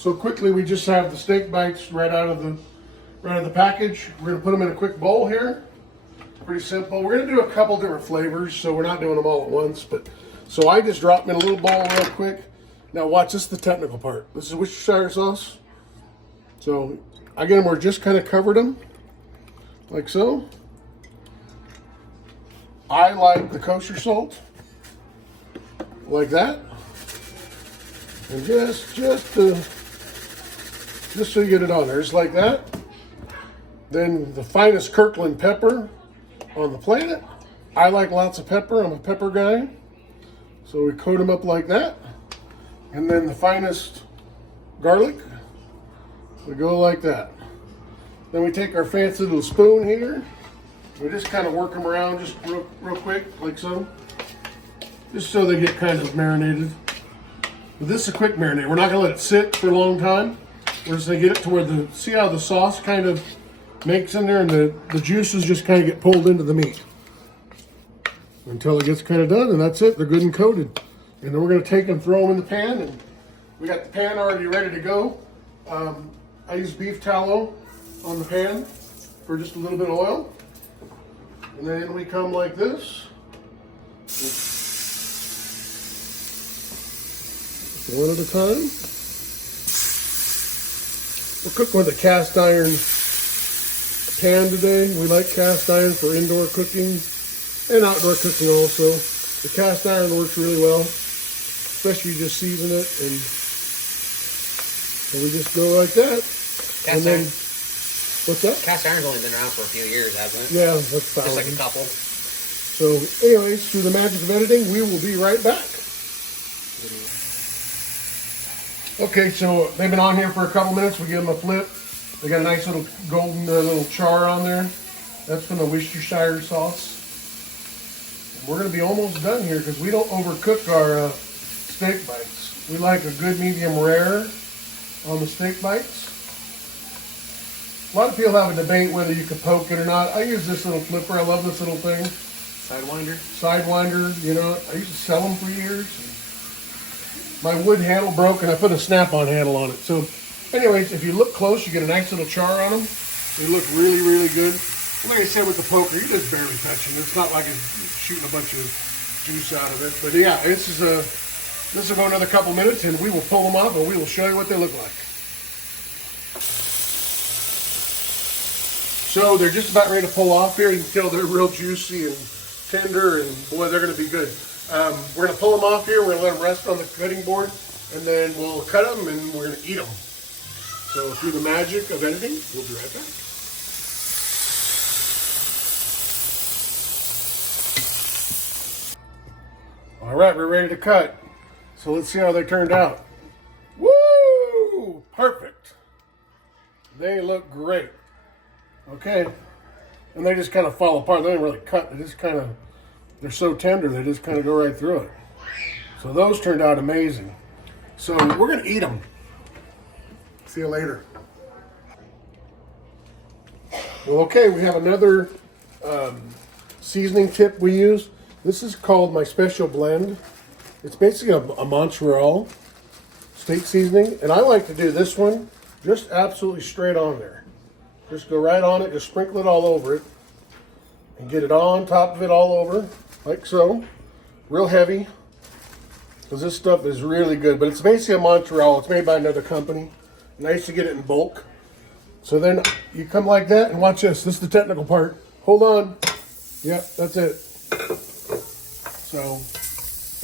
So quickly, we just have the steak bites right out of the package. We're gonna put them in a quick bowl here. Pretty simple. We're gonna do a couple different flavors, so we're not doing them all at once. But so I just drop them in a little bowl real quick. Now watch, this is the technical part. This is Worcestershire sauce. So again, we're just kind of covered them like so. I like the kosher salt like that, and just so you get it on there, just like that. Then the finest Kirkland pepper on the planet. I like lots of pepper. I'm a pepper guy. So we coat them up like that. And then the finest garlic. We go like that. Then we take our fancy little spoon here. We just kind of work them around just real quick, like so. Just so they get kind of marinated. But this is a quick marinade. We're not gonna let it sit for a long time. We're just gonna get it to where see how the sauce kind of makes in there and the juices just kind of get pulled into the meat. Until it gets kind of done, and that's it. They're good and coated. And then we're gonna take and throw them in the pan, and we got the pan already ready to go. I use beef tallow on the pan for just a little bit of oil. And then we come like this. One at a time. We're cooking with a cast iron pan today. We like cast iron for indoor cooking and outdoor cooking also. The cast iron works really well, especially you just season it, and we just go like that. Cast iron. What's that? Cast iron's only been around for a few years, hasn't it? Yeah, that's fine. Just like a couple. So, anyways, through the magic of editing, we will be right back. Okay, so they've been on here for a couple minutes. We give them a flip. They got a nice little golden little char on there. That's from the Worcestershire sauce. We're going to be almost done here because we don't overcook our steak bites. We like a good medium rare on the steak bites. A lot of people have a debate whether you could poke it or not. I use this little flipper. I love this little thing. Sidewinder? Sidewinder, you know. I used to sell them for years. My wood handle broke and I put a snap-on handle on it. So anyways, if you look close, you get a nice little char on them. They look really, really good. Like I said with the poker, you're just barely touching it. It's not like it's shooting a bunch of juice out of it. But yeah, this will go another couple minutes and we will pull them off and we will show you what they look like. So they're just about ready to pull off here. You can tell they're real juicy and tender, and boy, they're going to be good. We're going to pull them off here. We're going to let them rest on the cutting board, and then we'll cut them and we're going to eat them. So through the magic of editing, we'll be right back. All right, we're ready to cut. So let's see how they turned out. Woo! Perfect. They look great. Okay, and they just kind of fall apart. They don't really cut. They just kind of, they're so tender, they just kind of go right through it. So those turned out amazing. So we're going to eat them. See you later. Well, okay, we have another seasoning tip we use. This is called my special blend. It's basically a Montreal steak seasoning, and I like to do this one just absolutely straight on there. Just go right on it, just sprinkle it all over it, and get it on top of it all over, like so. Real heavy, because this stuff is really good, but it's basically a Montreal. It's made by another company, and I used to get it in bulk. So then you come like that, and watch this. This is the technical part. Hold on. Yep, that's it. So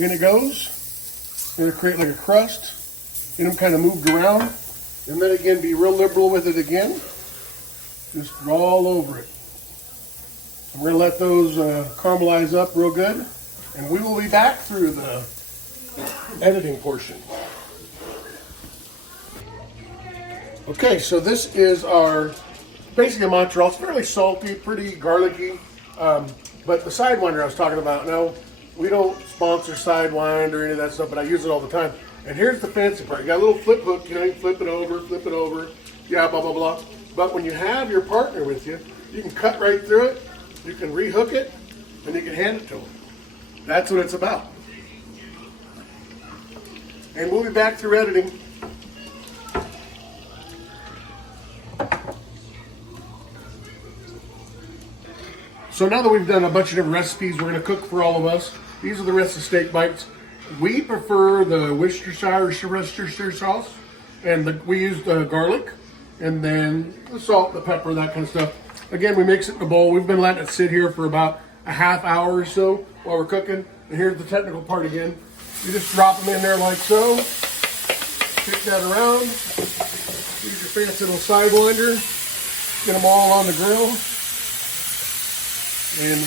in it goes. It's going to create like a crust. Get them kind of moved around, and then again, be real liberal with it again. Just all over it. So we're going to let those caramelize up real good. And we will be back through the editing portion. Okay, so this is our, basically a Montreal. It's fairly salty, pretty garlicky. But the Sidewinder I was talking about, now, we don't sponsor Sidewinder or any of that stuff, but I use it all the time. And here's the fancy part. You got a little flip hook, you know, you flip it over, yeah, blah, blah, blah. But when you have your partner with you, you can cut right through it, you can rehook it, and you can hand it to them. That's what it's about. And we'll be back through editing. So now that we've done a bunch of different recipes, we're going to cook for all of us. These are the rest of the steak bites. We prefer the Worcestershire sauce, and we use the garlic, and then the salt, the pepper, that kind of stuff. Again, we mix it in a bowl. We've been letting it sit here for about a half hour or so while we're cooking. And here's the technical part again. You just drop them in there like so. Kick that around. Use your fancy little sidewinder. Get them all on the grill. And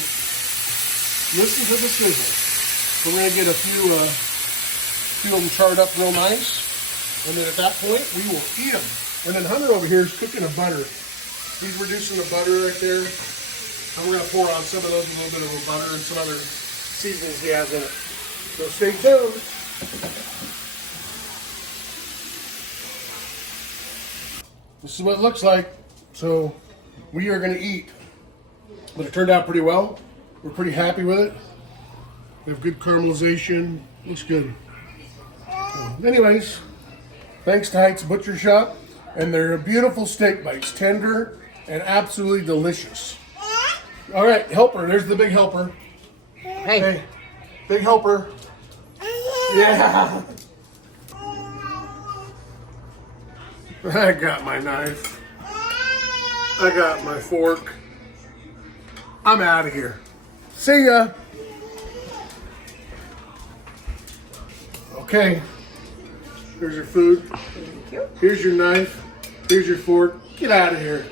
listen to the sizzle. So we're going to get a few of them charred up real nice. And then at that point, we will eat them. And then Hunter over here is cooking a butter. He's reducing the butter right there. And we're going to pour on some of those, a little bit of a butter and some other seasonings he has in it. So stay tuned. This is what it looks like. So we are going to eat. But it turned out pretty well. We're pretty happy with it. We have good caramelization. Looks good. So anyways, thanks to Heights Butcher Shop. And they're beautiful steak bites. Tender and absolutely delicious. All right, helper. There's the big helper. Hey, big helper. Yeah. I got my knife. I got my fork. I'm out of here. See ya. Okay. Here's your food. Thank you. Here's your knife. Here's your fork. Get out of here.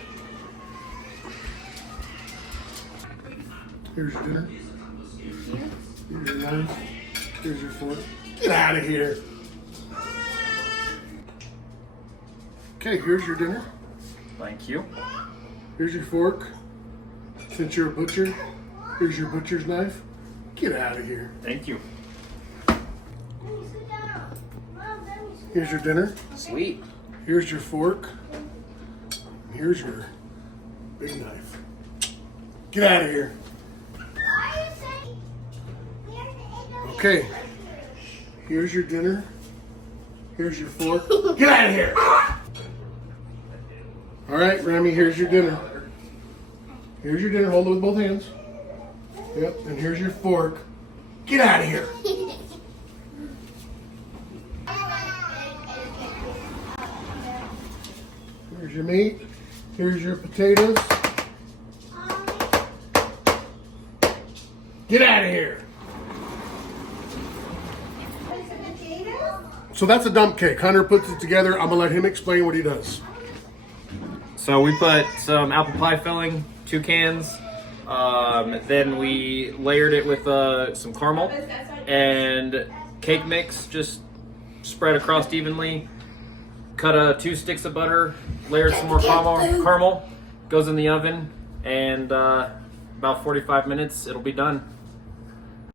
Here's your dinner. Here's your knife. Here's your fork. Get out of here. Okay, here's your dinner. Thank you. Here's your fork. Since you're a butcher, here's your butcher's knife. Get out of here. Thank you. Here's your dinner. Sweet. Here's your fork. Here's your big knife. Get out of here. Okay. Here's your dinner. Here's your fork. Get out of here. All right, Remy, here's your dinner. Here's your dinner. Hold it with both hands. Yep, and here's your fork. Get out of here. Here's your meat. Here's your potatoes. Get out of here. So that's a dump cake. Hunter puts it together. I'm going to let him explain what he does. So we put some apple pie filling, 2 cans. Then we layered it with some caramel and cake mix, just spread across evenly. Cut 2 sticks of butter, layered some more caramel, goes in the oven, and about 45 minutes, it'll be done.